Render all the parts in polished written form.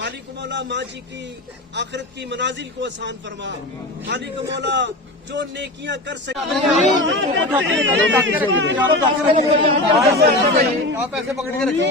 مالک مولا ماں جی کی آخرت کی منازل کو آسان فرما. مالک مولا جو نیکیاں کر سکے آپ ایسے پکڑ کے رکھیں.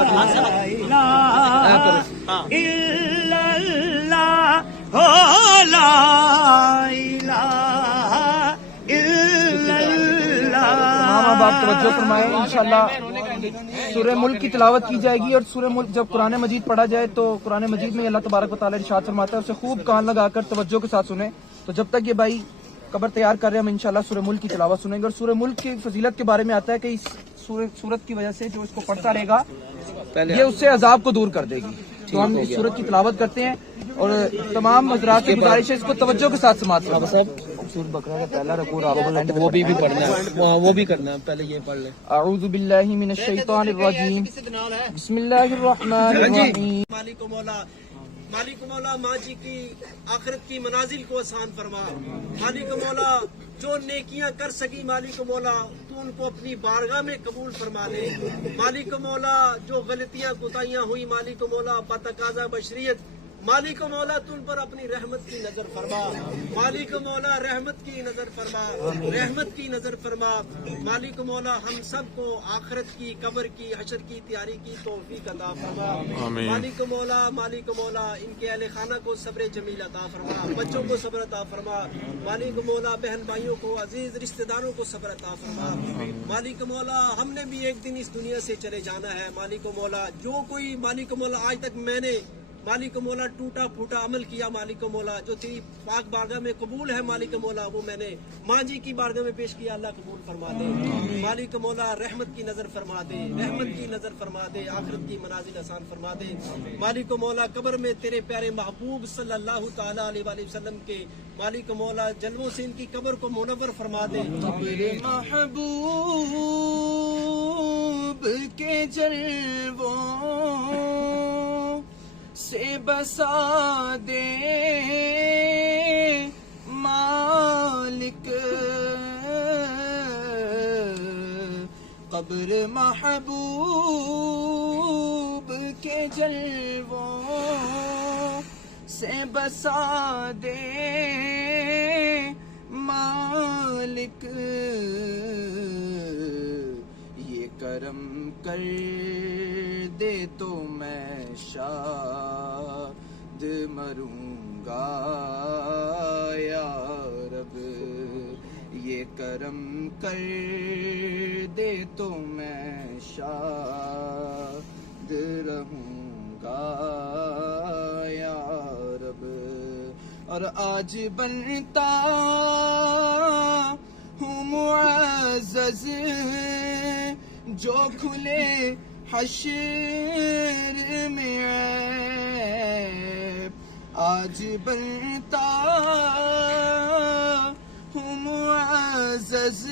اب آپ توجہ فرمائیں، انشاءاللہ سورہ ملک کی تلاوت کی جائے گی، اور سورہ ملک جب قرآن مجید پڑھا جائے تو قرآن مجید میں اللہ تبارک و تعالیٰ ارشاد فرماتا ہے، اسے خوب کان لگا کر توجہ کے ساتھ سنیں۔ تو جب تک یہ بھائی قبر تیار کر رہے ہیں، ہم انشاءاللہ سورہ ملک کی تلاوت سنیں گے۔ اور سورہ ملک کی فضیلت کے بارے میں آتا ہے کہ اس سورت کی وجہ سے جو اس کو پڑھتا رہے گا یہ اس سے عذاب کو دور کر دے گی۔ تو ہم اس سورت کی تلاوت کرتے ہیں، اور تمام حضرات کی گزارش ہے اس کو توجہ کے ساتھ سماعت کریں۔ سورۃ بقرہ کا پہلا رکوع وہ بھی پڑھنا ہے، وہ بھی کرنا ہے، پہلے یہ پڑھ لیں۔ اعوذ باللہ من الشیطان الرجیم، بسم اللہ الرحمن الرحیم۔ مالک و مولا، مالک و مولا ماں جی کی آخرت کی منازل کو آسان فرما۔ مالک و مولا جو نیکیاں کر سکی مالک و مولا تو ان کو اپنی بارگاہ میں قبول فرما لے۔ مالک و مولا جو غلطیاں کوتاہیاں ہوئی مالک و مولا بتقاضا بشریت مالک و مولا تو ان پر اپنی رحمت کی نظر فرما۔ مالک و مولا رحمت کی نظر فرما، رحمت کی نظر فرما۔ مالک و مولا ہم سب کو آخرت کی، قبر کی، حشر کی تیاری کی توفیق عطا فرما۔ مالک و مولا، مالک و مولا ان کے اہل خانہ کو صبر جمیل عطا فرما، بچوں کو صبر عطا فرما۔ مالک و مولا بہن بھائیوں کو، عزیز رشتہ داروں کو صبر عطا فرما۔ مالک و مولا ہم نے بھی ایک دن اس دنیا سے چلے جانا ہے۔ مالک و مولا جو کوئی مالک و مولا آج تک میں نے مالک و مولا ٹوٹا پھوٹا عمل کیا مالک و مولا جو تیری پاک بارگاہ میں قبول ہے مالک و مولا، وہ میں نے ماں جی کی بارگاہ میں پیش کیا، اللہ قبول فرما دے۔ مالک و مولا رحمت کی نظر فرما دے، رحمت کی نظر فرما دے، آخرت کی منازل آسان فرما دے۔ مالک و مولا قبر میں تیرے پیارے محبوب صلی اللہ تعالیٰ علیہ وآلہ وسلم کے مالک و مولا جلووں سے ان کی قبر کو منور فرما دے۔ محبوب کے جلووں سے بسا دے مالک قبر محبوب کے جلووں سے بسا دے مالک، یہ کرم کر دے تو میں شاد مروں گا یا رب، یہ کرم کر دے تو میں شاد رہوں گا یا رب۔ اور آج بنتا ہوں معزز جو کھلے حشر میں عیب، آج بنتا ہوں معزز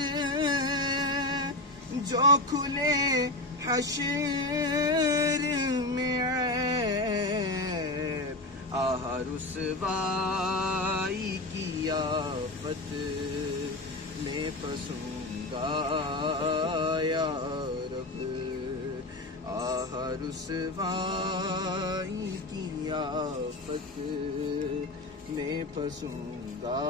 جو کھلے حشر میں عیب، آہ رسوائی کی آفت میں پھنسوں گا یا رب، آہ رسوائی کی آفت میں پھنسوں گا